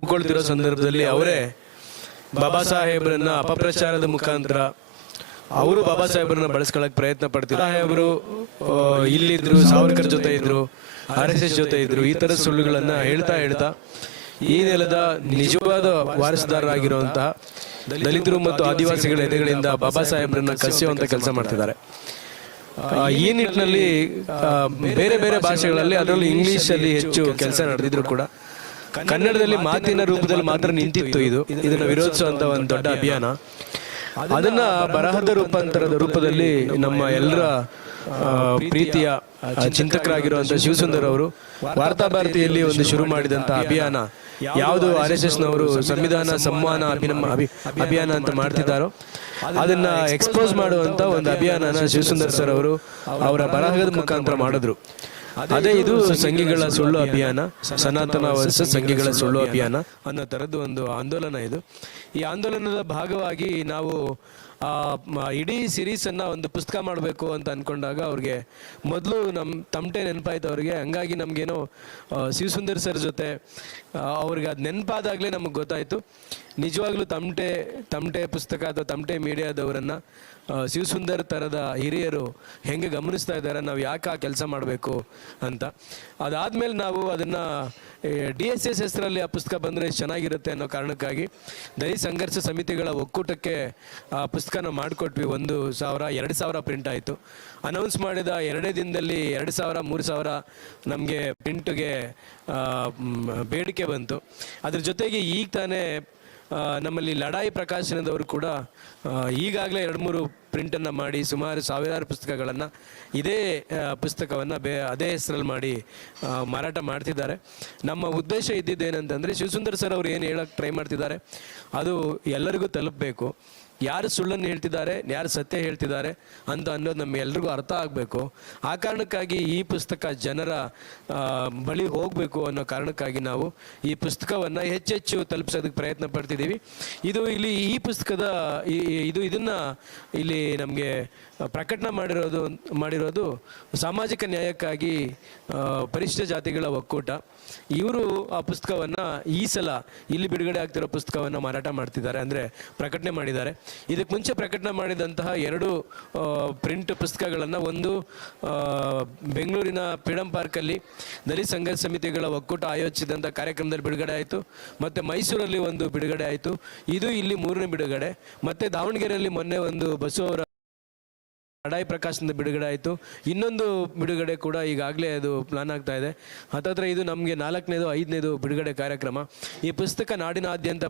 ಕೂತ್ಕೊಳ್ತಿರೋ ಸಂದರ್ಭದಲ್ಲಿ ಅವರೇ ಬಾಬಾ ಸಾಹೇಬ್ರನ್ನ ಅಪಪ್ರಚಾರದ ಮುಖಾಂತರ ಅವರು ಬಾಬಾ ಸಾಹೇಬ್ರನ್ನ ಬಳಸ್ಕೊಳಕ್ ಪ್ರಯತ್ನ ಪಡ್ತಿದ್ರು. ಸಾಹೇಬರು ಇಲ್ಲಿದ್ರು, ಸಾವರ್ಕರ್ ಜೊತೆ ಇದ್ರು, ಆರ್ ಎಸ್ ಎಸ್ ಜೊತೆ ಇದ್ರು, ಈ ತರ ಸುಳ್ಳುಗಳನ್ನ ಹೇಳ್ತಾ ಹೇಳ್ತಾ ಈ ನೆಲದ ನಿಜವಾದ ವಾರಸುದಾರರಾಗಿರುವಂತಹ ದಲಿತರು ಮತ್ತು ಆದಿವಾಸಿಗಳ ಎದೆಗಳಿಂದ ಬಾಬಾ ಸಾಹೇಬ್ರನ್ನ ಕಸಿಯುವಂತ ಕೆಲಸ ಮಾಡ್ತಿದ್ದಾರೆ. ಈ ನಿಟ್ಟಿನಲ್ಲಿ ಬೇರೆ ಬೇರೆ ಭಾಷೆಗಳಲ್ಲಿ ಅದರಲ್ಲೂ ಇಂಗ್ಲಿಷ್ ಅಲ್ಲಿ ಹೆಚ್ಚು ಕೆಲಸ ನಡೆದಿದ್ರು ಕೂಡ. ಕನ್ನಡದಲ್ಲಿ ಮಾತಿನ ರೂಪದಲ್ಲಿ ಮಾತ್ರ ನಿಂತಿತ್ತು ಇದು. ಇದನ್ನ ವಿರೋಧಿಸುವಂತ ಒಂದು ದೊಡ್ಡ ಅಭಿಯಾನ. ಅದನ್ನ ಬರಹದ ರೂಪಾಂತರದ ರೂಪದಲ್ಲಿ ನಮ್ಮ ಎಲ್ಲರ ಪ್ರೀತಿಯ ಚಿಂತಕರಾಗಿರುವಂತಹ ಚಿಂತಕರಾಗಿರುವಂತ ಶಿವಸುಂದರ್ ಅವರು ವಾರ್ತಾ ಭಾರತಿಯಲ್ಲಿ ಒಂದು ಶುರು ಮಾಡಿದಂತ ಅಭಿಯಾನ. ಯಾವುದು ಆರ್ ಎಸ್ ನವರು ಸಂವಿಧಾನ ಸಮ್ಮಾನ ಅಭಿನಮ, ಅಭಿ- ಅಭಿಯಾನ ಅಂತ ಮಾಡ್ತಿದ್ದಾರೋ, ಅದನ್ನ ಎಕ್ಸ್ಪೋಸ್ ಮಾಡುವಂತ ಒಂದು ಅಭಿಯಾನನ ಶಿವಸುಂದರ್ ಸರ್ ಅವರು ಅವರ ಬರಹದ ಮುಖಾಂತರ ಮಾಡಿದ್ರು. ಅದೇ ಇದು ಸಂಘಿಗಳ ಸುಳ್ಳು ಅಭಿಯಾನ ಸನಾತನ ವರ್ಷ ಸಂಘಿಗಳ ಸುಳ್ಳು ಅಭಿಯಾನ ಅನ್ನೋ ತರದ್ದು ಒಂದು ಆಂದೋಲನ ಇದು. ಈ ಆಂದೋಲನದ ಭಾಗವಾಗಿ ನಾವು ಇಡೀ ಸಿರೀಸನ್ನು ಒಂದು ಪುಸ್ತಕ ಮಾಡಬೇಕು ಅಂತ ಅಂದ್ಕೊಂಡಾಗ ಅವ್ರಿಗೆ ಮೊದಲು ನಮ್ಮ ತಮಟೆ ನೆನಪಾಯ್ತು ಅವ್ರಿಗೆ ಹಂಗಾಗಿ ನಮಗೇನೋ ಶಿವಸುಂದರ್ ಸರ್ ಜೊತೆ ಅವ್ರಿಗೆ ಅದು ನೆನಪಾದಾಗಲೇ ನಮಗೆ ಗೊತ್ತಾಯಿತು. ನಿಜವಾಗ್ಲೂ ತಮಟೆ ತಮಟೆ ಪುಸ್ತಕ ಅಥವಾ ತಮಟೆ ಮೀಡಿಯಾದವರನ್ನು ಶಿವಸುಂದರ್ ಥರದ ಹಿರಿಯರು ಹೆಂಗೆ ಗಮನಿಸ್ತಾ ಇದ್ದಾರೆ ನಾವು ಯಾಕೆ ಆ ಕೆಲಸ ಮಾಡಬೇಕು ಅಂತ. ಅದಾದಮೇಲೆ ನಾವು ಅದನ್ನ ಡಿ ಎಸ್ ಎಸ್ ಹೆಸರಲ್ಲಿ ಆ ಪುಸ್ತಕ ಬಂದರೆ ಚೆನ್ನಾಗಿರುತ್ತೆ ಅನ್ನೋ ಕಾರಣಕ್ಕಾಗಿ ದಲಿತ ಸಂಘರ್ಷ ಸಮಿತಿಗಳ ಒಕ್ಕೂಟಕ್ಕೆ ಆ ಪುಸ್ತಕನ ಮಾಡಿಕೊಟ್ವಿ. ಒಂದು ಸಾವಿರ, ಎರಡು ಸಾವಿರ ಪ್ರಿಂಟ್ ಆಯಿತು. ಅನೌನ್ಸ್ ಮಾಡಿದ ಎರಡೇ ದಿನದಲ್ಲಿ ಎರಡು ಸಾವಿರ, ಮೂರು ಸಾವಿರ ನಮಗೆ ಪ್ರಿಂಟ್ಗೆ ಬೇಡಿಕೆ ಬಂತು. ಅದ್ರ ಜೊತೆಗೆ ಈಗ ತಾನೇ ನಮ್ಮಲ್ಲಿ ಲಡಾಯಿ ಪ್ರಕಾಶನದವರು ಕೂಡ ಈಗಾಗಲೇ ಎರಡು ಮೂರು ಪ್ರಿಂಟನ್ನು ಮಾಡಿ ಸುಮಾರು ಸಾವಿರಾರು ಪುಸ್ತಕಗಳನ್ನು ಇದೇ ಪುಸ್ತಕವನ್ನು ಬೇ, ಅದೇ ಹೆಸರಲ್ಲಿ ಮಾಡಿ ಮಾರಾಟ ಮಾಡ್ತಿದ್ದಾರೆ. ನಮ್ಮ ಉದ್ದೇಶ ಇದ್ದಿದ್ದೇನಂತಂದರೆ ಶಿವಸುಂದರ್ ಸರ್ ಅವರು ಏನು ಹೇಳೋಕ್ಕೆ ಟ್ರೈ ಮಾಡ್ತಿದ್ದಾರೆ, ಅದು ಎಲ್ಲರಿಗೂ ತಲುಪಬೇಕು. ಯಾರು ಸುಳ್ಳನ್ನು ಹೇಳ್ತಿದ್ದಾರೆ, ಯಾರು ಸತ್ಯ ಹೇಳ್ತಿದ್ದಾರೆ ಅಂತ ಅನ್ನೋದು ನಮ್ಮ ಎಲ್ರಿಗೂ ಅರ್ಥ ಆಗಬೇಕು. ಆ ಕಾರಣಕ್ಕಾಗಿ ಈ ಪುಸ್ತಕ ಜನರ ಬಳಿ ಹೋಗಬೇಕು ಅನ್ನೋ ಕಾರಣಕ್ಕಾಗಿ ನಾವು ಈ ಪುಸ್ತಕವನ್ನು ಹೆಚ್ಚೆಚ್ಚು ತಲುಪಿಸೋದಕ್ಕೆ ಪ್ರಯತ್ನ ಪಡ್ತಿದ್ದೀವಿ. ಇದು ಇಲ್ಲಿ ಈ ಪುಸ್ತಕದ ಇದು ಇದನ್ನು ಇಲ್ಲಿ ನಮಗೆ ಪ್ರಕಟಣೆ ಮಾಡಿರೋದು ಮಾಡಿರೋದು ಸಾಮಾಜಿಕ ನ್ಯಾಯಕ್ಕಾಗಿ ಪರಿಶಿಷ್ಟ ಜಾತಿಗಳ ಒಕ್ಕೂಟ. ಇವರು ಆ ಪುಸ್ತಕವನ್ನು ಈ ಸಲ ಇಲ್ಲಿ ಬಿಡುಗಡೆ ಆಗ್ತಿರೋ ಪುಸ್ತಕವನ್ನು ಮಾರಾಟ ಮಾಡ್ತಿದ್ದಾರೆ, ಅಂದರೆ ಪ್ರಕಟಣೆ ಮಾಡಿದ್ದಾರೆ. ಇದಕ್ಕೆ ಮುಂಚೆ ಪ್ರಕಟಣೆ ಮಾಡಿದಂತಹ ಎರಡು ಪ್ರಿಂಟ್ ಪುಸ್ತಕಗಳನ್ನು ಒಂದು ಬೆಂಗಳೂರಿನ ಫ್ರೀಡಮ್ ಪಾರ್ಕಲ್ಲಿ ದಲಿತ ಸಂಘ ಸಮಿತಿಗಳ ಒಕ್ಕೂಟ ಆಯೋಜಿಸಿದಂಥ ಕಾರ್ಯಕ್ರಮದಲ್ಲಿ ಬಿಡುಗಡೆ ಆಯಿತು. ಮತ್ತೆ ಮೈಸೂರಲ್ಲಿ ಒಂದು ಬಿಡುಗಡೆ ಆಯಿತು. ಇದು ಇಲ್ಲಿ ಮೂರನೇ ಬಿಡುಗಡೆ. ಮತ್ತೆ ದಾವಣಗೆರೆಯಲ್ಲಿ ಮೊನ್ನೆ ಒಂದು ಬಸು ಅವರ ಅಡಾಯಿ ಪ್ರಕಾಶನದ ಬಿಡುಗಡೆ ಆಯಿತು. ಇನ್ನೊಂದು ಬಿಡುಗಡೆ ಕೂಡ ಈಗಾಗಲೇ ಅದು ಪ್ಲಾನ್ ಆಗ್ತಾ ಇದೆ. ಹತ್ತತ್ರ ಇದು ನಮಗೆ ನಾಲ್ಕನೇದು, ಐದನೇದು ಬಿಡುಗಡೆ ಕಾರ್ಯಕ್ರಮ. ಈ ಪುಸ್ತಕ ನಾಡಿನಾದ್ಯಂತ